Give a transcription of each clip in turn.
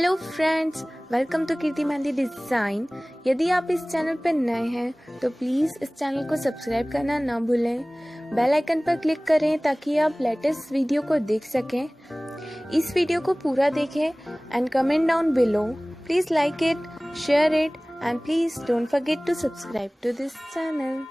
Hello friends, welcome to Kirti Mehndi design. यदि आप इस चैनल पर नए हैं तो प्लीज़ इस चैनल को सब्सक्राइब करना ना भूलें। बेल आइकन पर क्लिक करें ताकि आप लेटेस्ट वीडियो को देख सकें। इस वीडियो को पूरा देखें and comment down below. Please like it, share it and please don't forget to subscribe to this channel.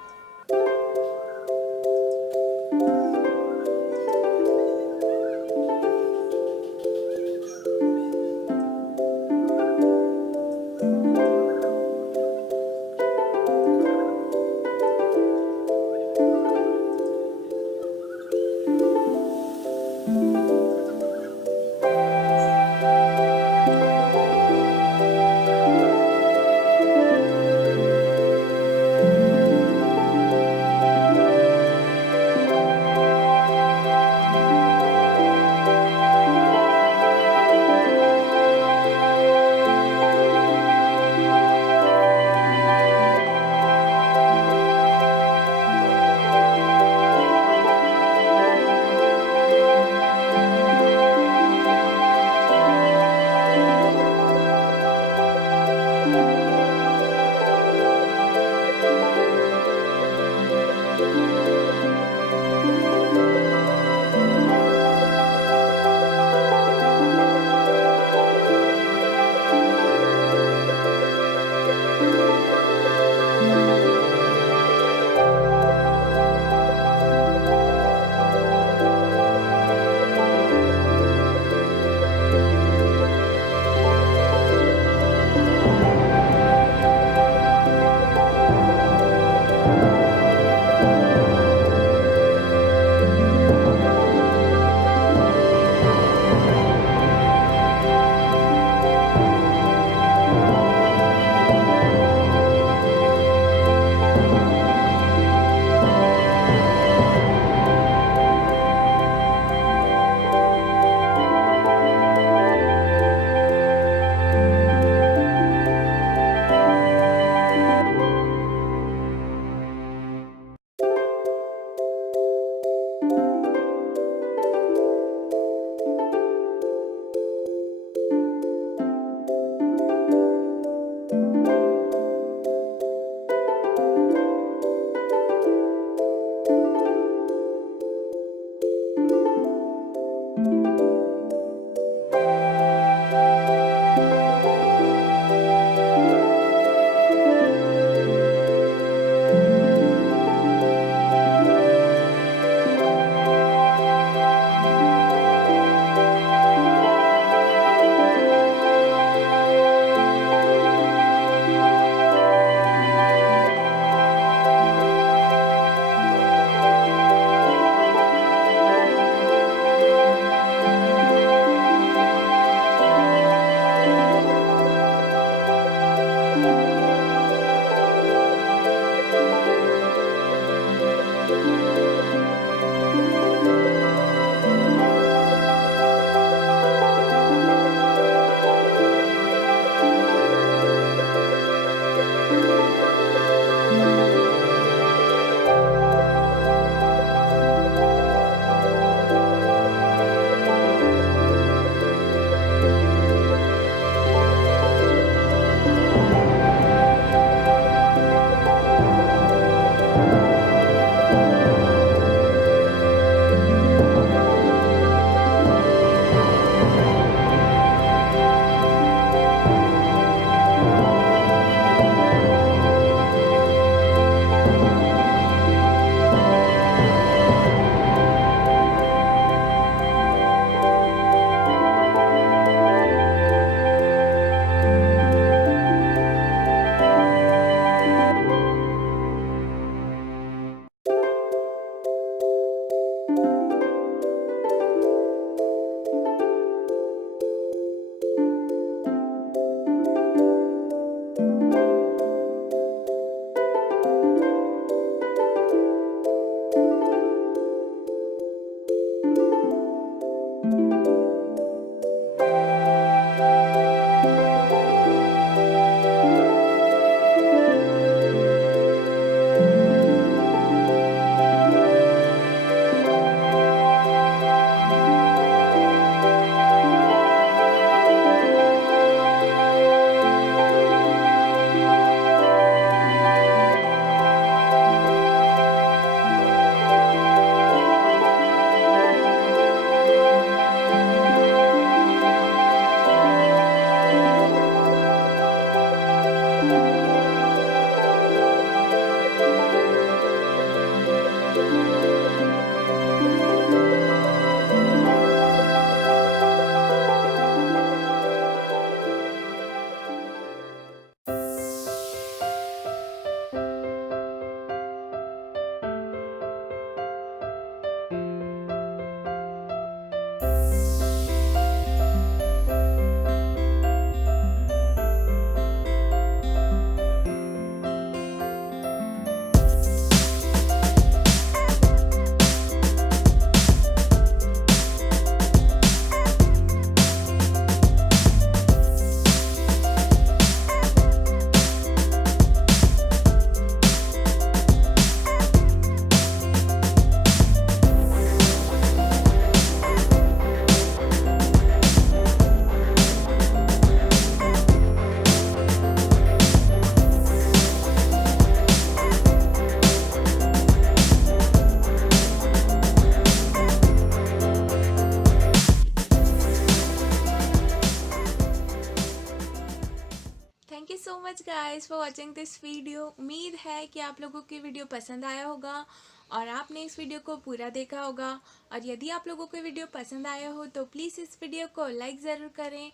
Much guys for watching this video. उम्मीद है कि आप लोगों की वीडियो पसंद आया होगा और आपने इस वीडियो को पूरा देखा होगा। और यदि आप लोगों को वीडियो पसंद आया हो तो प्लीज़ इस वीडियो को लाइक ज़रूर करें,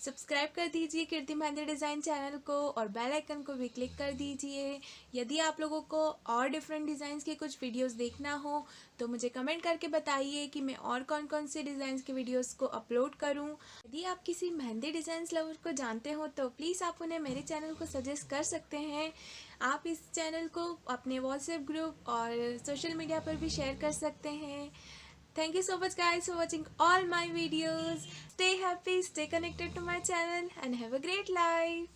सब्सक्राइब कर दीजिए कीर्ति मेहंदी डिज़ाइन चैनल को और बेल आइकन को भी क्लिक कर दीजिए। यदि आप लोगों को और डिफरेंट डिज़ाइंस के कुछ वीडियोस देखना हो तो मुझे कमेंट करके बताइए कि मैं और कौन कौन से डिज़ाइंस के वीडियोस को अपलोड करूं। यदि आप किसी मेहंदी डिज़ाइंस लवर को जानते हो तो प्लीज़ आप उन्हें मेरे चैनल को सजेस्ट कर सकते हैं। आप इस चैनल को अपने व्हाट्सएप ग्रुप और सोशल मीडिया पर भी शेयर कर सकते हैं। Thank you so much guys for watching all my videos. Stay happy, stay connected to my channel and have a great life.